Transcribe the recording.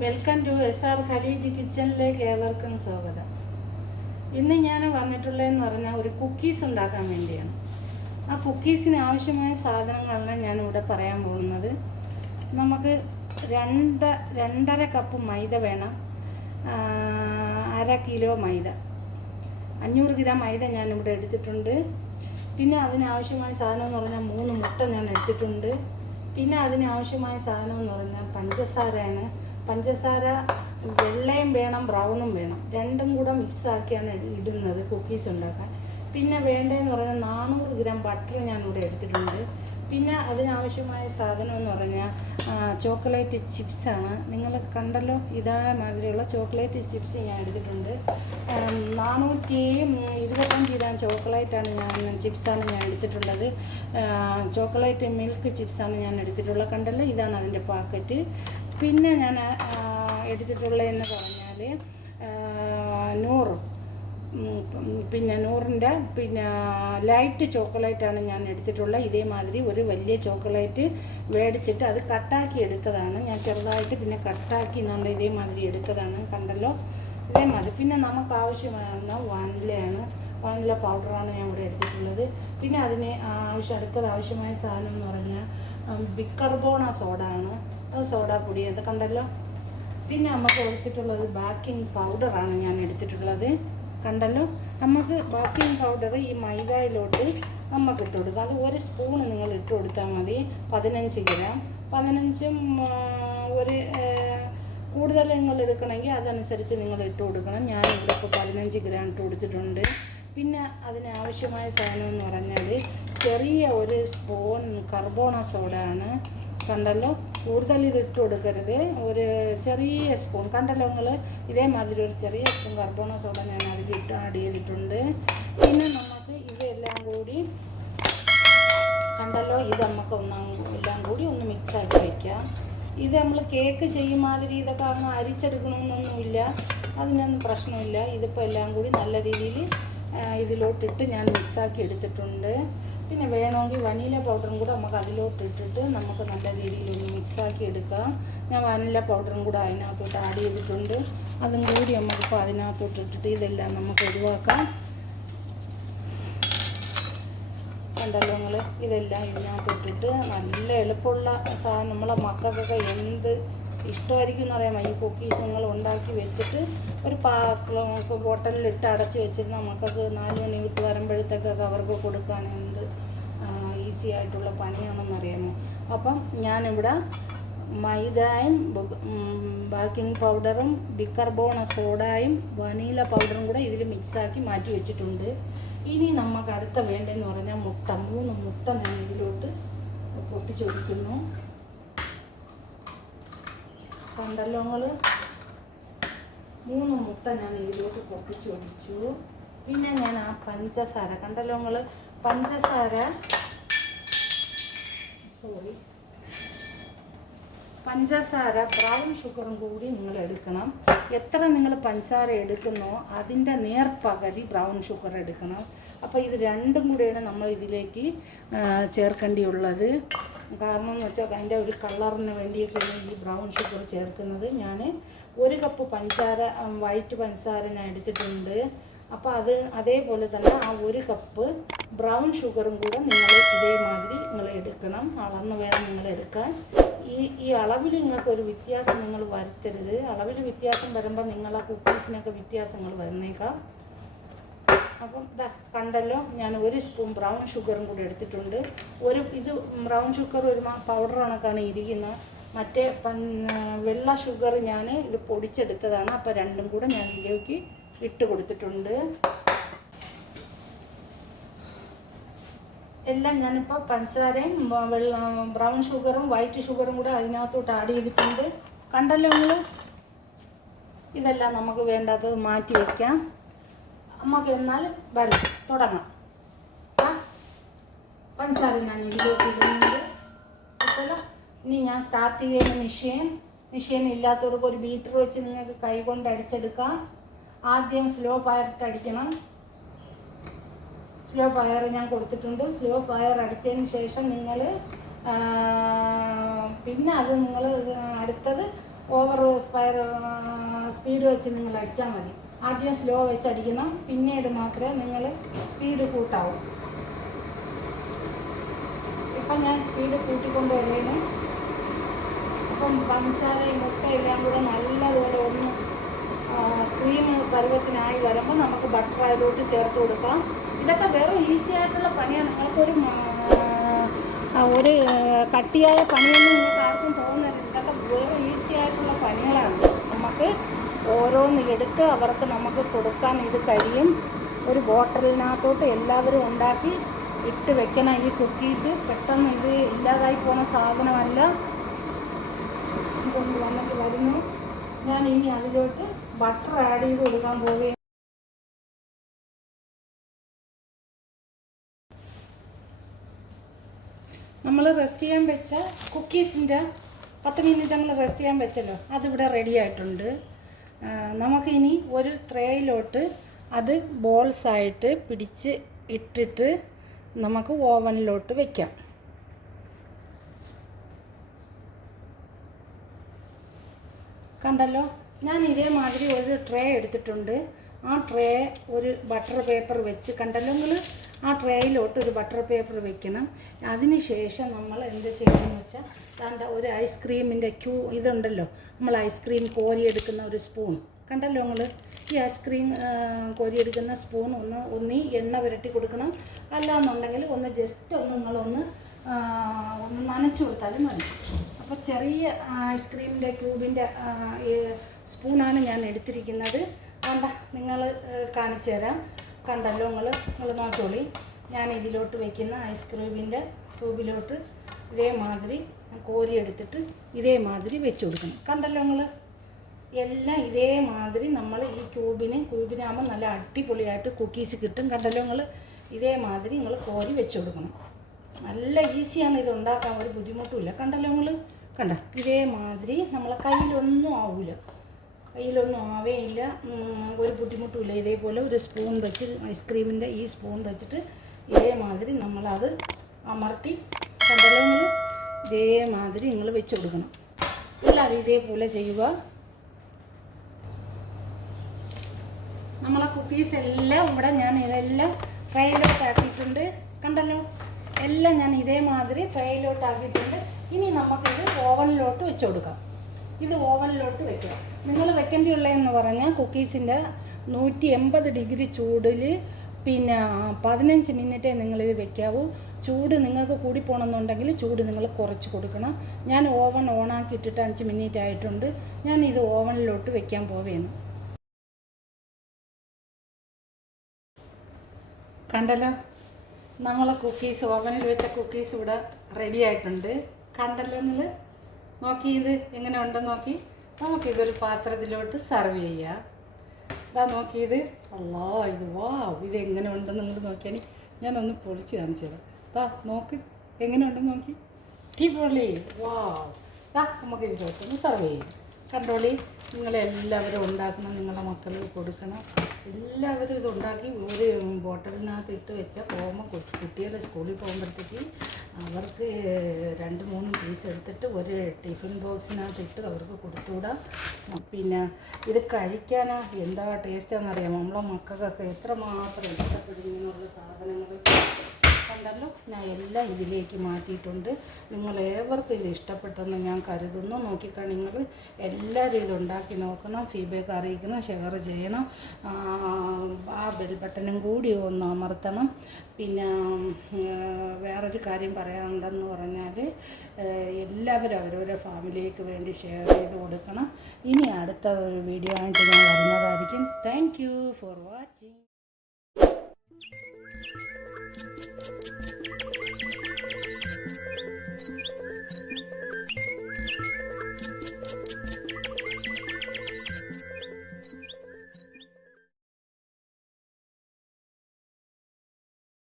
Welcome to SR Khaleej കിച്ചണിലേക്ക് ഏവർക്കും സ്വാഗതം. ഇന്ന് ഞാൻ വന്നിട്ടുള്ളതെന്ന് പറഞ്ഞാൽ ഒരു കുക്കീസ് ഉണ്ടാക്കാൻ വേണ്ടിയാണ്. ആ കുക്കീസിന് ആവശ്യമായ സാധനങ്ങളാണ് ഞാനിവിടെ പറയാൻ പോകുന്നത്. നമുക്ക് 2.5 കപ്പ് മൈദ വേണം, 1/2 കിലോ മൈദ, 500 ഗ്രാം മൈദ ഞാനിവിടെ എടുത്തിട്ടുണ്ട്. പിന്നെ അതിനാവശ്യമായ സാധനം എന്ന് പറഞ്ഞാൽ 3 മുട്ട ഞാൻ എടുത്തിട്ടുണ്ട്. പിന്നെ അതിനാവശ്യമായ സാധനം എന്ന് പറഞ്ഞാൽ പഞ്ചസാരയാണ്. പഞ്ചസാര വെള്ളയും വേണം, ബ്രൗണും വേണം, രണ്ടും കൂടെ മിക്സാക്കിയാണ് ഇടുന്നത് കുക്കീസ് ഉണ്ടാക്കാൻ. പിന്നെ വേണ്ടതെന്ന് പറഞ്ഞാൽ 400 ഗ്രാം ബട്ടർ ഞാനിവിടെ എടുത്തിട്ടുണ്ട്. പിന്നെ അതിനാവശ്യമായ സാധനം എന്ന് പറഞ്ഞാൽ ചോക്ലേറ്റ് ചിപ്സാണ്. നിങ്ങൾ കണ്ടല്ലോ, ഇതേ മാതിരിയുള്ള ചോക്ലേറ്റ് ചിപ്സ് ഞാൻ എടുത്തിട്ടുണ്ട്. 425 ഗ്രാം ചോക്ലേറ്റാണ് ചിപ്സാണ് ഞാൻ എടുത്തിട്ടുള്ളത്. ചോക്ലേറ്റ് മിൽക്ക് ചിപ്സാണ് ഞാൻ എടുത്തിട്ടുള്ളത്. കണ്ടല്ലോ, ഇതാണ് അതിൻ്റെ പാക്കറ്റ്. പിന്നെ ഞാൻ എടുത്തിട്ടുള്ളതെന്ന് പറഞ്ഞാൽ നൂറിൻ്റെ ലൈറ്റ് ചോക്ലേറ്റാണ് ഞാൻ എടുത്തിട്ടുള്ളത്. ഇതേമാതിരി ഒരു വലിയ ചോക്ലേറ്റ് മേടിച്ചിട്ട് അത് കട്ടാക്കി എടുത്തതാണ്. ഞാൻ ചെറുതായിട്ട് പിന്നെ കട്ടാക്കി നമ്മൾ ഇതേമാതിരി എടുത്തതാണ്. കണ്ടല്ലോ, ഇതേമാതിരി. പിന്നെ നമുക്ക് ആവശ്യമാകുന്ന വാനില പൗഡറാണ് ഞാൻ ഇവിടെ എടുത്തിട്ടുള്ളത്. പിന്നെ അതിന് ആവശ്യമായ സാധനം എന്ന് പറഞ്ഞാൽ ബിക്കർബോണ സോഡ ആണ്. അത് സോഡാപ്പൊടി, അത് കണ്ടല്ലോ. പിന്നെ നമുക്ക് എടുത്തിട്ടുള്ളത് ബേക്കിംഗ് പൗഡറാണ് ഞാൻ എടുത്തിട്ടുള്ളത്. കണ്ടല്ലോ, നമുക്ക് ബേക്കിംഗ് പൗഡർ ഈ മൈദയിലോട്ട് നമുക്ക് ഇട്ട് കൊടുക്കാം. അത് 1 സ്പൂണ് നിങ്ങൾ ഇട്ട് കൊടുത്താൽ മതി. 15 ഗ്രാം, 15ഉം ഒരു കൂടുതൽ നിങ്ങൾ എടുക്കണമെങ്കിൽ അതനുസരിച്ച് നിങ്ങൾ ഇട്ട് കൊടുക്കണം. ഞാനിവിടെ ഇപ്പോൾ 15 ഗ്രാം ഇട്ട് കൊടുത്തിട്ടുണ്ട്. പിന്നെ അതിനാവശ്യമായ സാധനം എന്ന് പറഞ്ഞാൽ ചെറിയ 1 സ്പൂൺ കർബോണ സോഡ ആണ്. കണ്ടല്ലോ, കൂടുതൽ ഇത് ഇട്ട് കൊടുക്കരുത്. ഒരു ചെറിയ സ്പൂൺ, കണ്ടല്ലോ നിങ്ങൾ, ഇതേമാതിരി ഒരു ചെറിയ സ്പൂൺ കർബോണ സോഡ ഞാൻ അതിലിട്ട് ആഡ് ചെയ്തിട്ടുണ്ട്. പിന്നെ നമുക്ക് ഇതെല്ലാം കൂടി, കണ്ടല്ലോ, ഇത് നമുക്ക് എല്ലാം കൂടി ഒന്ന് മിക്സാക്കി വയ്ക്കാം. ഇത് നമ്മൾ കേക്ക് ചെയ്യും മാതിരി ഇതൊക്കെ അങ്ങ് അരിച്ചെടുക്കണമെന്നൊന്നുമില്ല, അതിനൊന്നും പ്രശ്നമില്ല. ഇതിപ്പോൾ എല്ലാം കൂടി നല്ല രീതിയിൽ ഇതിലോട്ടിട്ട് ഞാൻ മിക്സാക്കി എടുത്തിട്ടുണ്ട്. പിന്നെ വേണമെങ്കിൽ വനീല പൗഡറും കൂടെ നമുക്ക് അതിലോട്ടിട്ടിട്ട് നമുക്ക് നല്ല രീതിയിലൊന്ന് മിക്സാക്കി എടുക്കാം. ഞാൻ വനീല പൗഡറും കൂടെ അതിനകത്തോട്ട് ആഡ് ചെയ്തിട്ടുണ്ട്. അതും കൂടി നമുക്കിപ്പോൾ അതിനകത്തോട്ടിട്ടിട്ട് ഇതെല്ലാം നമുക്ക് ഒഴിവാക്കാം. കണ്ടല്ലോ നിങ്ങൾ, ഇതെല്ലാം ഇതിനകത്തോട്ടിട്ട് നല്ല എളുപ്പമുള്ള സാധനം. നമ്മളെ മക്കൾക്കൊക്കെ എന്ത് ഇഷ്ടമായിരിക്കും എന്നറിയാമോ ഈ കുക്കീസ് നിങ്ങൾ ഉണ്ടാക്കി വെച്ചിട്ട് ഒരു ബോട്ടലിലിട്ട് അടച്ച് വെച്ചിരുന്ന മക്കൾക്ക് 4 മണി വിട്ട് വരുമ്പോഴത്തേക്കൊക്കെ അവർക്ക് കൊടുക്കാൻ എന്ത് ഈസി ആയിട്ടുള്ള പണിയാണെന്നറിയാമോ. അപ്പം ഞാനിവിടെ മൈദയും ബേക്കിംഗ് പൗഡറും ബിക്കർബോണ സോഡയും വനീല പൗഡറും കൂടെ ഇതിൽ മിക്സാക്കി മാറ്റി വെച്ചിട്ടുണ്ട്. ഇനി നമുക്ക് അടുത്ത വേണ്ടതെന്ന് പറഞ്ഞാൽ 3 മുട്ട ഞാൻ ഇതിലോട്ട് പൊട്ടിച്ചൊഴിക്കുന്നു. കണ്ടല്ലോ നിങ്ങൾ, 3 മുട്ട ഞാൻ ഇതിലോട്ട് പൊട്ടിച്ചൊഴിച്ചു. പിന്നെ ഞാൻ ആ പഞ്ചസാര, കണ്ടല്ലോ നിങ്ങൾ, പഞ്ചസാര ബ്രൗൺ ഷുഗറും കൂടി നിങ്ങൾ എടുക്കണം. എത്ര നിങ്ങൾ പഞ്ചസാര എടുക്കുന്നോ അതിൻ്റെ നേർപകുതി ബ്രൗൺ ഷുഗർ എടുക്കണം. അപ്പോൾ ഇത് രണ്ടും കൂടെയാണ് നമ്മൾ ഇതിലേക്ക് ചേർക്കേണ്ടിയുള്ളത്. കാരണം എന്ന് വെച്ചാൽ അതിൻ്റെ ഒരു കളറിന് വേണ്ടിയൊക്കെയാണ് ഈ ബ്രൗൺ ഷുഗർ ചേർക്കുന്നത്. ഞാൻ 1 കപ്പ് പഞ്ചസാര, വൈറ്റ് പഞ്ചസാര ഞാൻ എടുത്തിട്ടുണ്ട്. അപ്പോൾ അതേപോലെ തന്നെ ആ 1 കപ്പ് ബ്രൗൺ ഷുഗറും കൂടെ നിങ്ങൾ ഇതേമാതിരി നിങ്ങൾ എടുക്കണം. അളന്ന് വേണം നിങ്ങൾ എടുക്കാൻ. ഈ അളവിൽ നിങ്ങൾക്കൊരു വ്യത്യാസം നിങ്ങൾ വരുത്തരുത്. അളവിൽ വ്യത്യാസം വരുമ്പോൾ നിങ്ങളെ കുക്കീസിനൊക്കെ വ്യത്യാസങ്ങൾ വരുന്നേക്കാം. അപ്പം കണ്ടല്ലോ, ഞാൻ 1 സ്പൂൺ ബ്രൗൺ ഷുഗറും കൂടി എടുത്തിട്ടുണ്ട്. ഇത് ബ്രൗൺ ഷുഗർ ഒരു പൗഡർ കണക്കാണ് ഇരിക്കുന്നത്. മറ്റേ വെള്ള ഷുഗർ ഞാൻ ഇത് പൊടിച്ചെടുത്തതാണ്. അപ്പോൾ രണ്ടും കൂടെ ഞാൻ ഇതിലേക്ക് ഇട്ട് കൊടുത്തിട്ടുണ്ട്. എല്ലാം ഞാനിപ്പോൾ പഞ്ചസാരയും ബ്രൗൺ ഷുഗറും വൈറ്റ് ഷുഗറും കൂടെ അതിനകത്തോട്ട് ആഡ് ചെയ്തിട്ടുണ്ട്. കണ്ടല്ലോ നിങ്ങൾ, ഇതെല്ലാം നമുക്ക് വേണ്ടാത്തത് മാറ്റി വയ്ക്കാം. നമുക്ക് എന്നാൽ വരും തുടങ്ങാം. പഞ്ചസാര ഞാൻ ഇതിലേക്ക് ഇടുന്നുണ്ട്. കേട്ടല്ലോ, ഇനി ഞാൻ സ്റ്റാർട്ട് ചെയ്യുന്ന മെഷീൻ ഇല്ലാത്തവർക്ക് ഒരു ബീറ്റർ വെച്ച് നിങ്ങൾക്ക് കൈ കൊണ്ട് അടിച്ചെടുക്കാം. ആദ്യം സ്ലോ ഫയറിട്ട് അടിക്കണം. സ്ലോ ഫയർ ഞാൻ കൊടുത്തിട്ടുണ്ട്. സ്ലോ ഫയർ അടിച്ചതിന് ശേഷം നിങ്ങൾ പിന്നെ അത് നിങ്ങൾ അടുത്തത് ഓവർ സ്പീഡ് വെച്ച് നിങ്ങൾ അടിച്ചാൽ മതി. ആദ്യം സ്ലോ വെച്ച് അടിക്കണം, പിന്നീട് മാത്രമേ നിങ്ങൾ സ്പീഡ് കൂട്ടാവൂ. ഇപ്പം ഞാൻ സ്പീഡ് കൂട്ടിക്കൊണ്ട് വരേന്. അപ്പം പഞ്ചസാരയും മുട്ടയെല്ലാം കൂടെ നല്ലതുപോലെ ഒന്ന് ക്രീം പരുവത്തിനായി വരുമ്പോൾ നമുക്ക് ബട്ടർ അതിലോട്ട് ചേർത്ത് കൊടുക്കാം. ഇതൊക്കെ വേറെ ഈസി ആയിട്ടുള്ള പണിയാണ്. നിങ്ങൾക്കൊരു കട്ടിയായ പണിയൊന്നും നിങ്ങൾക്ക് ആർക്കും തോന്നരുത്. ഇതൊക്കെ വേറെ ഈസി ആയിട്ടുള്ള പണികളാണ്. നമുക്ക് ഓരോന്ന് എടുത്ത് അവർക്ക് നമുക്ക് കൊടുക്കാൻ ഇത് കഴിയും. ഒരു ബോട്ടിലിനകത്തോട്ട് എല്ലാവരും ഉണ്ടാക്കി ഇട്ട് വെക്കണം. ഈ കുക്കീസ് പെട്ടെന്ന് ഇത് ഇല്ലാതായി പോകുന്ന സാധനമല്ല. കൊണ്ട് വന്നിട്ട് വരുന്നു. ഞാൻ ഇനി അതിലോട്ട് ബട്ടർ ആഡ് ചെയ്ത് കൊടുക്കാൻ പോവുകയാണ്. നമ്മൾ റെസ്റ്റ് ചെയ്യാൻ വെച്ച കുക്കീസിൻ്റെ 10 മിനിറ്റ് നമ്മൾ റെസ്റ്റ് ചെയ്യാൻ വെച്ചല്ലോ, അതിവിടെ റെഡി ആയിട്ടുണ്ട്. നമുക്കിനി ഒരു ട്രേയിലോട്ട് അത് ബോൾസായിട്ട് പിടിച്ച് ഇട്ടിട്ട് നമുക്ക് ഓവനിലോട്ട് വയ്ക്കാം. കണ്ടല്ലോ, ഞാൻ ഇതേമാതിരി ഒരു ട്രേ എടുത്തിട്ടുണ്ട്. ആ ട്രേ ഒരു ബട്ടർ പേപ്പർ വെച്ച്, കണ്ടല്ലോ നിങ്ങൾ, ആ ട്രേയിലോട്ട് ഒരു ബട്ടർ പേപ്പർ വെക്കണം. അതിന് ശേഷം നമ്മൾ എന്ത് ചെയ്യണമെന്ന് വെച്ചാൽ കണ്ട ഒരു ഐസ്ക്രീമിൻ്റെ ഇതുണ്ടല്ലോ, നമ്മൾ ഐസ്ക്രീം കോരിയെടുക്കുന്ന ഒരു സ്പൂൺ കണ്ടല്ലോ നിങ്ങൾ. ഈ ഐസ്ക്രീം കോരിയെടുക്കുന്ന സ്പൂൺ ഒന്ന് എണ്ണ പുരട്ടി കൊടുക്കണം. അല്ലാന്നുണ്ടെങ്കിൽ ഒന്ന് ജസ്റ്റ് നിങ്ങളൊന്ന് നനച്ചു കൊടുത്താലും മതി. അപ്പോൾ ചെറിയ ഐസ്ക്രീമിൻ്റെ ക്യൂബിൻ്റെ സ്പൂണാണ് ഞാൻ എടുത്തിരിക്കുന്നത്. കണ്ട, നിങ്ങൾ കാണിച്ചു തരാം. കണ്ടല്ലോ നിങ്ങൾ നോക്കോളി. ഞാൻ ഇതിലോട്ട് വയ്ക്കുന്ന ഐസ്ക്രീമിൻ്റെ ക്യൂബിലോട്ട് ഇതേമാതിരി കോരിയെടുത്തിട്ട് ഇതേമാതിരി വെച്ച് കൊടുക്കണം. കണ്ടല്ലോ നിങ്ങൾ, എല്ലാം ഇതേമാതിരി നമ്മൾ ഈ ക്യൂബിനാകുമ്പോൾ നല്ല അടിപൊളിയായിട്ട് കുക്കീസ് കിട്ടും. കണ്ടല്ലോ നിങ്ങൾ, ഇതേമാതിരി നിങ്ങൾ കോരി വെച്ച് കൊടുക്കണം. നല്ല ഈസിയാണ് ഇത് ഉണ്ടാക്കാൻ, ഒരു ബുദ്ധിമുട്ടുമില്ല. കണ്ടല്ലോ നിങ്ങൾ, കണ്ട ഇതേമാതിരി നമ്മളെ കയ്യിലൊന്നും ആവില്ല, കയ്യിലൊന്നും ആവേയില്ല, ഒരു ബുദ്ധിമുട്ടുമില്ല. ഇതേപോലെ ഒരു സ്പൂൺ വെച്ച് ഐസ്ക്രീമിൻ്റെ ഈ സ്പൂൺ വെച്ചിട്ട് ഇതേമാതിരി നമ്മളത് അമർത്തി കണ്ടല്ലോ നിങ്ങൾ, ഇതേമാതിരി നിങ്ങൾ വെച്ച് കൊടുക്കണം. എല്ലാവരും ഇതേപോലെ ചെയ്യുക. നമ്മളെ കുക്കീസ് എല്ലാം ഇവിടെ ഞാൻ ഇതെല്ലാം ട്രേയിലോട്ട് ആക്കിയിട്ടുണ്ട്. കണ്ടല്ലോ, എല്ലാം ഞാൻ ഇതേമാതിരി ട്രേയിലോട്ട് ആക്കിയിട്ടുണ്ട്. ഇനി നമുക്കിത് ഓവനിലോട്ട് വെച്ച് കൊടുക്കാം. ഇത് ഓവനിലോട്ട് വെക്കുക. നിങ്ങൾ വെക്കേണ്ടിയുള്ളതെന്ന് പറഞ്ഞാൽ കുക്കീസിൻ്റെ 180 ഡിഗ്രി ചൂടിൽ പിന്നെ 15 മിനിറ്റേ നിങ്ങളിത് വെക്കാവൂ. ചൂട് നിങ്ങൾക്ക് കൂടിപ്പോണമെന്നുണ്ടെങ്കിൽ ചൂട് നിങ്ങൾ കുറച്ച് കൊടുക്കണം. ഞാൻ ഓവൻ ഓണാക്കി ഇട്ടിട്ട് 5 മിനിറ്റ് ആയിട്ടുണ്ട്. ഞാൻ ഇത് ഓവനിലോട്ട് വെക്കാൻ പോവുകയാണ്. കണ്ടല്ലോ, നമ്മളെ കുക്കീസ്, ഓവനിൽ വെച്ച കുക്കീസ് ഇവിടെ റെഡി ആയിട്ടുണ്ട്. കണ്ടല്ലോ നിങ്ങൾ, നോക്കി ഇത് എങ്ങനെ ഉണ്ടെന്ന് നോക്കി. നമുക്കിതൊരു പാത്രത്തിലോട്ട് സർവ് ചെയ്യാം. ഇതാ നോക്കിയത്, അല്ലാ ഇത് വാ, ഇത് എങ്ങനെ ഉണ്ടെന്ന് നിങ്ങൾ നോക്കിയാൽ ഞാനൊന്ന് പൊളിച്ച് കാണിച്ചു തരാം. ഇതാ നോക്ക് എങ്ങനെ ഉണ്ടെന്ന് നോക്കി. അടിപൊളി, വാ. ഇതാ നമുക്കിതിലോട്ടൊന്ന് സർവ് ചെയ്യാം. കണ്ടോളി, നിങ്ങളെല്ലാവരും ഉണ്ടാക്കണം, നിങ്ങളുടെ മക്കൾക്ക് കൊടുക്കണം. എല്ലാവരും ഇതുണ്ടാക്കി ഒരു ബോട്ടിലിനകത്ത് ഇട്ട് വെച്ചാൽ പോകുമ്പോൾ കുട്ടികളുടെ സ്കൂളിൽ പോകുമ്പോഴത്തേക്ക് അവർക്ക് 2-3 പീസ് എടുത്തിട്ട് ഒരു ടിഫിൻ ബോക്സിനകത്ത് ഇട്ട് അവർക്ക് കൊടുത്തുവിടാം. പിന്നെ ഇത് കഴിക്കാനാ എന്താ ടേസ്റ്റാണെന്നറിയാമോ? നമ്മളെ മക്കൾക്കൊക്കെ എത്രമാത്രം ഇഷ്ടപ്പെടും ഇങ്ങനെയുള്ള സാധനങ്ങൾ. കണ്ടല്ലോ, ഞാൻ എല്ലാം ഇതിലേക്ക് മാറ്റിയിട്ടുണ്ട്. നിങ്ങളേവർക്കും ഇത് ഇഷ്ടപ്പെട്ടെന്ന് ഞാൻ കരുതുന്നു. നോക്കിക്കാൻ നിങ്ങൾ എല്ലാവരും ഇതുണ്ടാക്കി നോക്കണം, ഫീഡ്ബാക്ക് അറിയിക്കണം, ഷെയർ ചെയ്യണം. ആ ബെൽ ബട്ടണും കൂടി ഒന്ന് അമർത്തണം. പിന്നെ വേറൊരു കാര്യം പറയാനുണ്ടെന്ന് പറഞ്ഞാൽ എല്ലാവരും അവരവരുടെ ഫാമിലിക്ക് വേണ്ടി ഷെയർ ചെയ്ത് കൊടുക്കണം. ഇനി അടുത്ത ഒരു വീഡിയോ ആയിട്ട് ഞാൻ വരുന്നതായിരിക്കും. Thank you for watching.